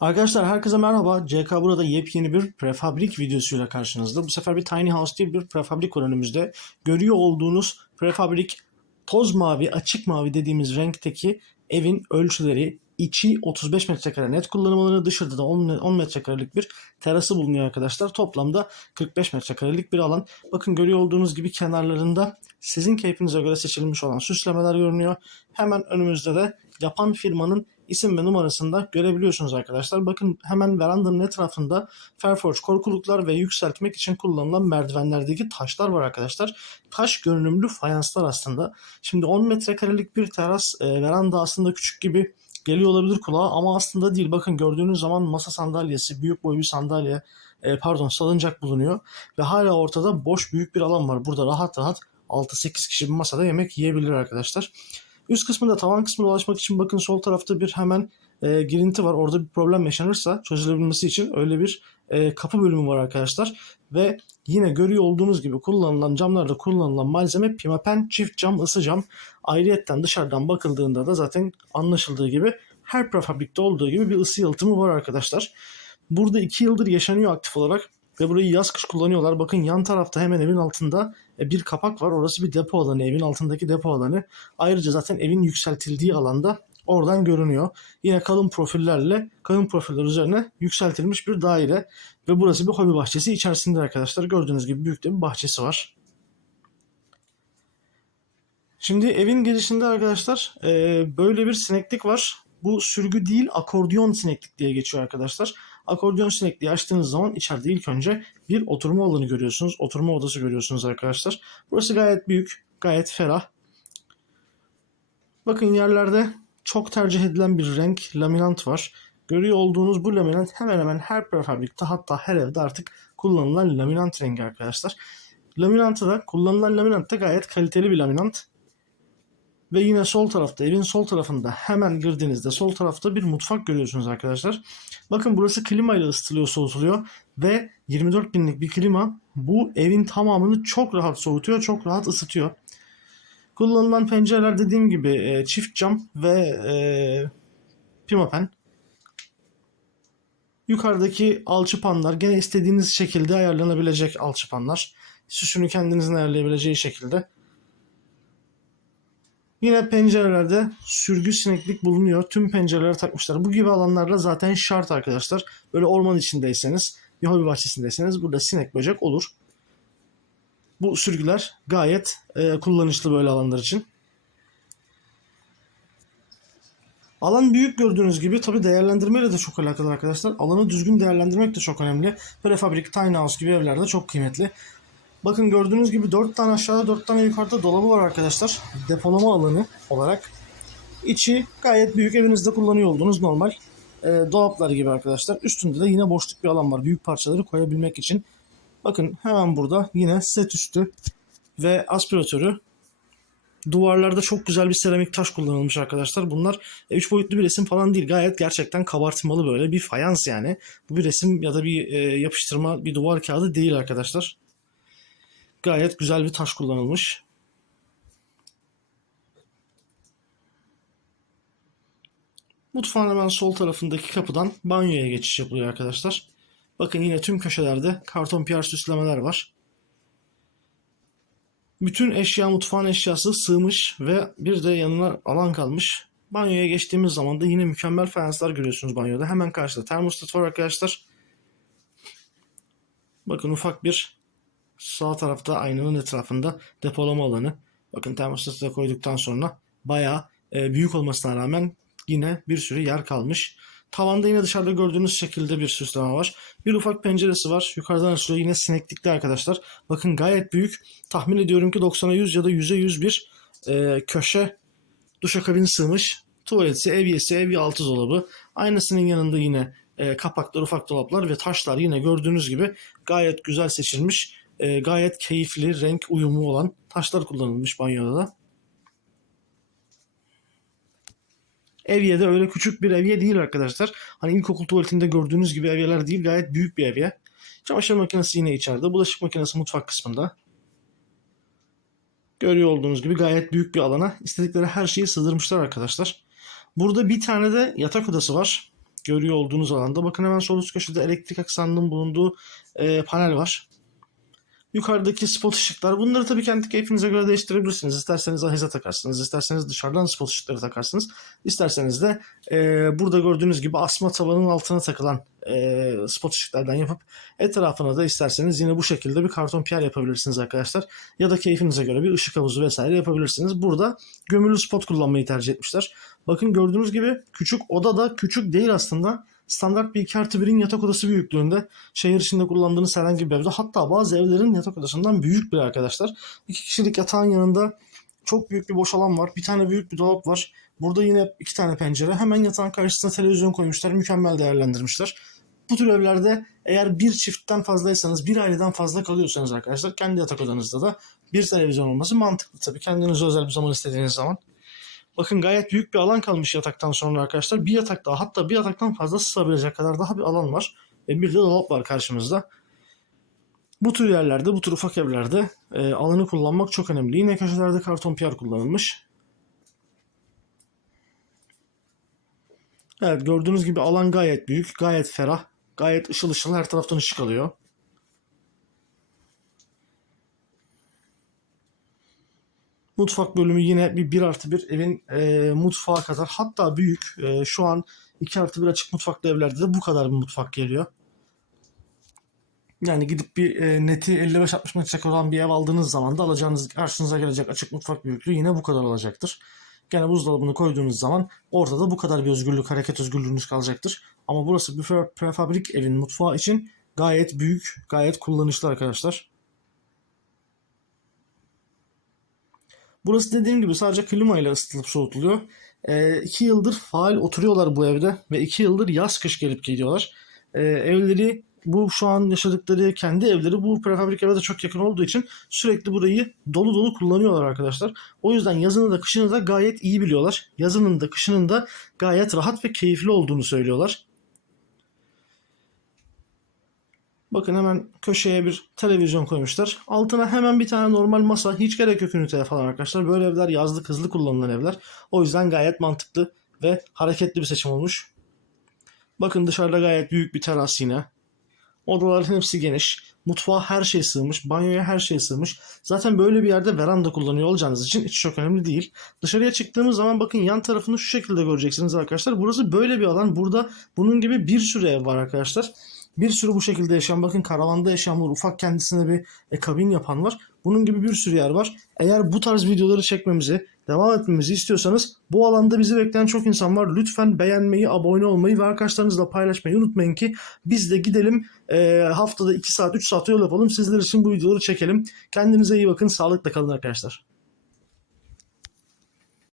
Arkadaşlar herkese merhaba. CK burada yepyeni bir prefabrik videosuyla karşınızda. Bu sefer bir tiny house değil bir prefabrik önümüzde. Görüyor olduğunuz prefabrik toz mavi, açık mavi dediğimiz renkteki evin ölçüleri içi 35 metrekare net kullanım alanı dışarıda da 10, 10 metrekarelik bir terası bulunuyor arkadaşlar. Toplamda 45 metrekarelik bir alan. Bakın görüyor olduğunuz gibi kenarlarında sizin keyfinize göre seçilmiş olan süslemeler görünüyor. Hemen önümüzde de yapan firmanın isim ve numarasını da görebiliyorsunuz arkadaşlar. Bakın hemen verandanın etrafında Fairforge korkuluklar ve yükseltmek için kullanılan merdivenlerdeki taşlar var arkadaşlar. Taş görünümlü fayanslar aslında. Şimdi 10 metrekarelik bir teras e, veranda aslında küçük gibi geliyor olabilir kulağa ama aslında değil. Bakın gördüğünüz zaman masa sandalyesi, büyük boy bir sandalye, e, pardon salıncak bulunuyor. Ve hala ortada boş büyük bir alan var. Burada rahat rahat 6-8 kişi bir masada yemek yiyebilir arkadaşlar. Üst kısmında tavan kısmına ulaşmak için bakın sol tarafta bir hemen e, girinti var. Orada bir problem yaşanırsa çözülebilmesi için öyle bir e, kapı bölümü var arkadaşlar. Ve yine görüyor olduğunuz gibi kullanılan camlarda kullanılan malzeme pimapen çift cam ısı cam. Ayrıyetten dışarıdan bakıldığında da zaten anlaşıldığı gibi her prefabrikte olduğu gibi bir ısı yalıtımı var arkadaşlar. Burada 2 yıldır yaşanıyor aktif olarak ve burayı yaz kış kullanıyorlar. Bakın yan tarafta hemen evin altında e, bir kapak var. Orası bir depo alanı, evin altındaki depo alanı. Ayrıca zaten evin yükseltildiği alanda oradan görünüyor. Yine kalın profillerle, kalın profiller üzerine yükseltilmiş bir daire. Ve burası bir hobi bahçesi içerisinde arkadaşlar. Gördüğünüz gibi büyük bir bahçesi var. Şimdi evin girişinde arkadaşlar e, böyle bir sineklik var. Bu sürgü değil akordiyon sineklik diye geçiyor arkadaşlar. Akordiyon sinekliği açtığınız zaman içeride ilk önce bir oturma alanı görüyorsunuz. Oturma odası görüyorsunuz arkadaşlar. Burası gayet büyük, gayet ferah. Bakın yerlerde çok tercih edilen bir renk laminant var. Görüyor olduğunuz bu laminant hemen hemen her prefabrikte hatta her evde artık kullanılan laminant rengi arkadaşlar. Laminantı da kullanılan laminant da gayet kaliteli bir laminant. Ve yine sol tarafta evin sol tarafında hemen girdiğinizde sol tarafta bir mutfak görüyorsunuz arkadaşlar. Bakın burası klima ile ısıtılıyor soğutuluyor ve 24 binlik bir klima bu evin tamamını çok rahat soğutuyor çok rahat ısıtıyor. Kullanılan pencereler dediğim gibi e, çift cam ve e, pimapen. Yukarıdaki alçıpanlar gene istediğiniz şekilde ayarlanabilecek alçıpanlar. Süsünü kendinizin ayarlayabileceği şekilde. Yine pencerelerde sürgü sineklik bulunuyor. Tüm pencerelere takmışlar. Bu gibi alanlarda zaten şart arkadaşlar. Böyle orman içindeyseniz, bir hobi bahçesindeyseniz burada sinek böcek olur. Bu sürgüler gayet e, kullanışlı böyle alanlar için. Alan büyük gördüğünüz gibi tabi değerlendirmeyle de çok alakalı arkadaşlar. Alanı düzgün değerlendirmek de çok önemli. Prefabrik, tiny house gibi evlerde çok kıymetli. Bakın gördüğünüz gibi 4 tane aşağıda 4 tane yukarıda dolabı var arkadaşlar. Depolama alanı olarak. İçi gayet büyük evinizde kullanıyor olduğunuz normal e, dolaplar gibi arkadaşlar. Üstünde de yine boşluk bir alan var. Büyük parçaları koyabilmek için. Bakın hemen burada yine set üstü ve aspiratörü. Duvarlarda çok güzel bir seramik taş kullanılmış arkadaşlar. Bunlar 3 boyutlu bir resim falan değil. Gayet gerçekten kabartmalı böyle bir fayans yani. Bu bir resim ya da bir e, yapıştırma bir duvar kağıdı değil arkadaşlar. Gayet güzel bir taş kullanılmış. Mutfağın hemen sol tarafındaki kapıdan banyoya geçiş yapılıyor arkadaşlar. Bakın yine tüm köşelerde karton piyer süslemeler var. Bütün eşya mutfağın eşyası sığmış ve bir de yanına alan kalmış. Banyoya geçtiğimiz zaman da yine mükemmel fayanslar görüyorsunuz banyoda. Hemen karşıda termostat var arkadaşlar. Bakın ufak bir sağ tarafta aynanın etrafında depolama alanı. Bakın termostatı koyduktan sonra bayağı e, büyük olmasına rağmen yine bir sürü yer kalmış. Tavanda yine dışarıda gördüğünüz şekilde bir süsleme var. Bir ufak penceresi var. Yukarıdan açılıyor yine sineklikli arkadaşlar. Bakın gayet büyük. Tahmin ediyorum ki 90'a 100 ya da 100'e 100 bir e, köşe duşakabin sığmış. Tuvaleti, evyesi, ev altı dolabı. Aynısının yanında yine e, kapaklar, ufak dolaplar ve taşlar yine gördüğünüz gibi gayet güzel seçilmiş. E, gayet keyifli, renk uyumu olan taşlar kullanılmış banyoda da. Evye de öyle küçük bir evye değil arkadaşlar. Hani ilkokul tuvaletinde gördüğünüz gibi evyeler değil gayet büyük bir evye. Çamaşır makinesi yine içeride. Bulaşık makinesi mutfak kısmında. Görüyor olduğunuz gibi gayet büyük bir alana istedikleri her şeyi sığdırmışlar arkadaşlar. Burada bir tane de yatak odası var. görüyor olduğunuz alanda. Bakın hemen sol üst köşede elektrik aksamının bulunduğu e, panel var. Yukarıdaki spot ışıklar. Bunları tabii kendi keyfinize göre değiştirebilirsiniz. İsterseniz ahize takarsınız. isterseniz dışarıdan spot ışıkları takarsınız. İsterseniz de e, burada gördüğünüz gibi asma tavanın altına takılan e, spot ışıklardan yapıp etrafına da isterseniz yine bu şekilde bir karton piyer yapabilirsiniz arkadaşlar. Ya da keyfinize göre bir ışık havuzu vesaire yapabilirsiniz. Burada gömülü spot kullanmayı tercih etmişler. Bakın gördüğünüz gibi küçük oda da küçük değil aslında. Standart bir 2 artı 1'in yatak odası büyüklüğünde. Şehir içinde kullandığınız herhangi bir evde. Hatta bazı evlerin yatak odasından büyük bir arkadaşlar. İki kişilik yatağın yanında çok büyük bir boş alan var. Bir tane büyük bir dolap var. Burada yine iki tane pencere. Hemen yatağın karşısına televizyon koymuşlar. Mükemmel değerlendirmişler. Bu tür evlerde eğer bir çiftten fazlaysanız, bir aileden fazla kalıyorsanız arkadaşlar kendi yatak odanızda da bir televizyon olması mantıklı tabii. Kendinize özel bir zaman istediğiniz zaman. Bakın gayet büyük bir alan kalmış yataktan sonra arkadaşlar. Bir yatak daha hatta bir yataktan fazla sığabilecek kadar daha bir alan var. Ve bir de dolap var karşımızda. Bu tür yerlerde, bu tür ufak evlerde e, alanı kullanmak çok önemli. Yine köşelerde karton piyer kullanılmış. Evet gördüğünüz gibi alan gayet büyük, gayet ferah, gayet ışıl ışıl her taraftan ışık alıyor. Mutfak bölümü yine bir 1 artı 1 evin e, mutfağı kadar hatta büyük. E, şu an 2 artı 1 açık mutfaklı evlerde de bu kadar bir mutfak geliyor. Yani gidip bir e, neti 55-60 metrekare olan bir ev aldığınız zaman da alacağınız karşınıza gelecek açık mutfak büyüklüğü yine bu kadar olacaktır. Gene buzdolabını koyduğunuz zaman orada da bu kadar bir özgürlük, hareket özgürlüğünüz kalacaktır. Ama burası bir pre- prefabrik evin mutfağı için gayet büyük, gayet kullanışlı arkadaşlar. Burası dediğim gibi sadece klima ile ısıtılıp soğutuluyor. 2 yıldır faal oturuyorlar bu evde ve 2 yıldır yaz kış gelip gidiyorlar. Ee, evleri bu şu an yaşadıkları kendi evleri bu prefabrik eve de çok yakın olduğu için sürekli burayı dolu dolu kullanıyorlar arkadaşlar. O yüzden yazını da kışını da gayet iyi biliyorlar. Yazının da kışının da gayet rahat ve keyifli olduğunu söylüyorlar. Bakın hemen köşeye bir televizyon koymuşlar. Altına hemen bir tane normal masa. Hiç gerek yok üniteye falan arkadaşlar. Böyle evler yazlık hızlı kullanılan evler. O yüzden gayet mantıklı ve hareketli bir seçim olmuş. Bakın dışarıda gayet büyük bir teras yine. Odaların hepsi geniş. Mutfağa her şey sığmış. Banyoya her şey sığmış. Zaten böyle bir yerde veranda kullanıyor olacağınız için hiç çok önemli değil. Dışarıya çıktığımız zaman bakın yan tarafını şu şekilde göreceksiniz arkadaşlar. Burası böyle bir alan. Burada bunun gibi bir sürü ev var arkadaşlar. Bir sürü bu şekilde yaşayan bakın karavanda yaşayan var. Ufak kendisine bir e, kabin yapan var. Bunun gibi bir sürü yer var. Eğer bu tarz videoları çekmemizi, devam etmemizi istiyorsanız bu alanda bizi bekleyen çok insan var. Lütfen beğenmeyi, abone olmayı ve arkadaşlarınızla paylaşmayı unutmayın ki biz de gidelim e, haftada 2 saat 3 saat yol yapalım. Sizler için bu videoları çekelim. Kendinize iyi bakın. Sağlıkla kalın arkadaşlar.